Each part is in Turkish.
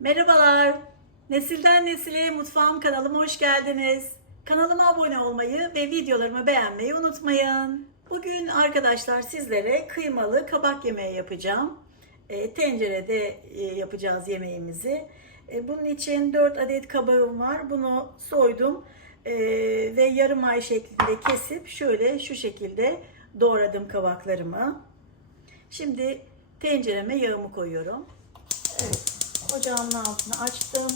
Merhabalar. Nesilden Nesile Mutfağım kanalıma hoş geldiniz. Kanalıma abone olmayı ve videolarımı beğenmeyi unutmayın. Bugün arkadaşlar sizlere kıymalı kabak yemeği yapacağım. E, tencerede e, yapacağız yemeğimizi. E, bunun için 4 adet kabağım var. Bunu soydum e, ve yarım ay şeklinde kesip şöyle şu şekilde doğradım kabaklarımı. Şimdi tencereme yağımı koyuyorum. Ocağımın altını açtım.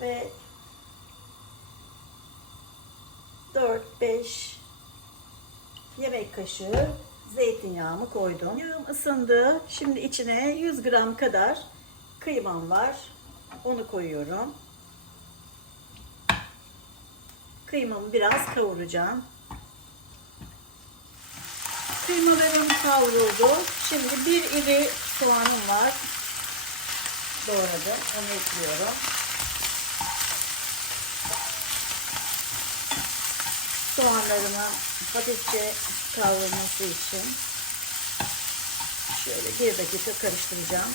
Ve 4-5 yemek kaşığı zeytinyağımı koydum. Yağım ısındı. Şimdi içine 100 gram kadar kıymam var. Onu koyuyorum. Kıymamı biraz kavuracağım. Kavruldu. Şimdi bir iri soğanım var. Doğradım. Onu ekliyorum. Soğanlarımı hafifçe kavrulması için şöyle bir dakika karıştıracağım.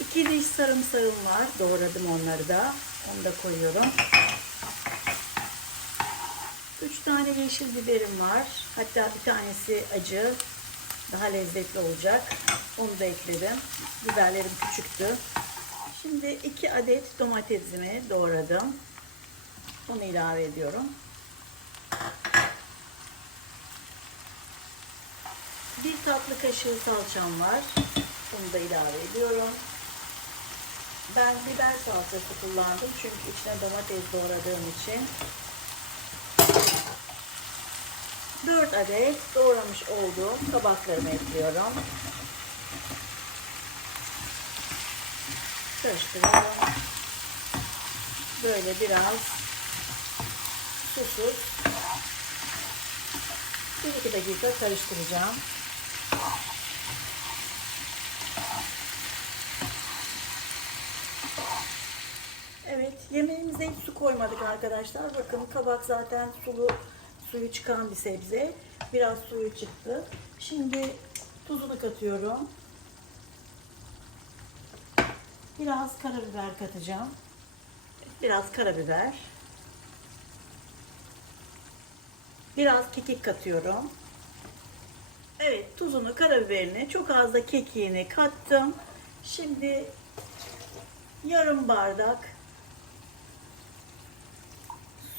İki diş sarımsağım var. Doğradım onları da. Onu da koyuyorum. Üç tane yeşil biberim var. Hatta bir tanesi acı. Daha lezzetli olacak. Onu da ekledim. Biberlerim küçüktü. Şimdi iki adet domatesimi doğradım. Onu ilave ediyorum. Bir tatlı kaşığı salçam var. Onu da ilave ediyorum. Ben biber salçası kullandım çünkü içine domates doğradığım için 4 adet doğramış olduğum kabaklarımı ekliyorum. Karıştırıyorum. Böyle biraz susuz bir iki dakika karıştıracağım. Evet, yemeğimize hiç su koymadık arkadaşlar. Bakın kabak zaten sulu, suyu çıkan bir sebze. Biraz suyu çıktı. Şimdi tuzunu katıyorum. Biraz karabiber katacağım. Biraz karabiber. Biraz kekik katıyorum. Evet, tuzunu, karabiberini, çok az da kekiğini kattım. Şimdi yarım bardak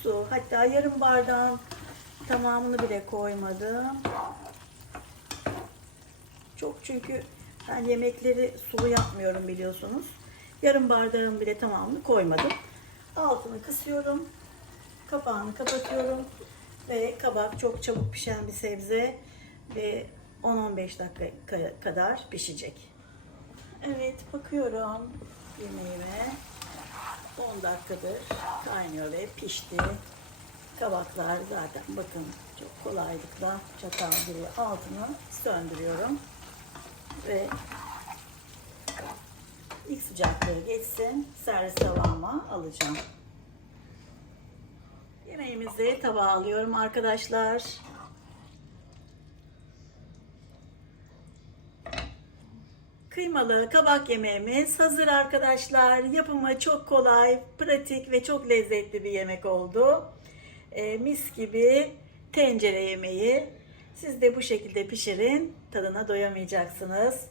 su. Hatta yarım bardağın tamamını bile koymadım. Çok çünkü ben yemekleri sulu yapmıyorum biliyorsunuz. Yarım bardağın bile tamamını koymadım. Altını kısıyorum. Kapağını kapatıyorum. Ve kabak çok çabuk pişen bir sebze. Ve 10-15 dakika kadar pişecek. Evet bakıyorum yemeğime. 10 dakikadır kaynıyor ve pişti. Kabaklar zaten bakın çok kolaylıkla çatal gibi altını söndürüyorum. Ve ilk sıcaklığı geçsin. Servis tabağıma alacağım. Yemeğimizi tabağa alıyorum arkadaşlar. Kıymalı kabak yemeğimiz hazır arkadaşlar. Yapımı çok kolay, pratik ve çok lezzetli bir yemek oldu. Ee, mis gibi tencere yemeği. Siz de bu şekilde pişirin. Tadına doyamayacaksınız.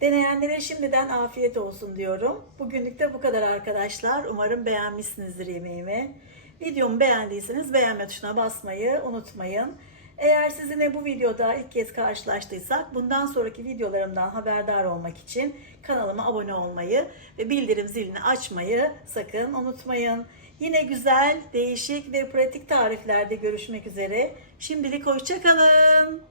Deneyenlere şimdiden afiyet olsun diyorum. Bugünlük de bu kadar arkadaşlar. Umarım beğenmişsinizdir yemeğimi. Videomu beğendiyseniz beğenme tuşuna basmayı unutmayın. Eğer sizinle bu videoda ilk kez karşılaştıysak bundan sonraki videolarımdan haberdar olmak için kanalıma abone olmayı ve bildirim zilini açmayı sakın unutmayın. Yine güzel, değişik ve pratik tariflerde görüşmek üzere. Şimdilik hoşçakalın.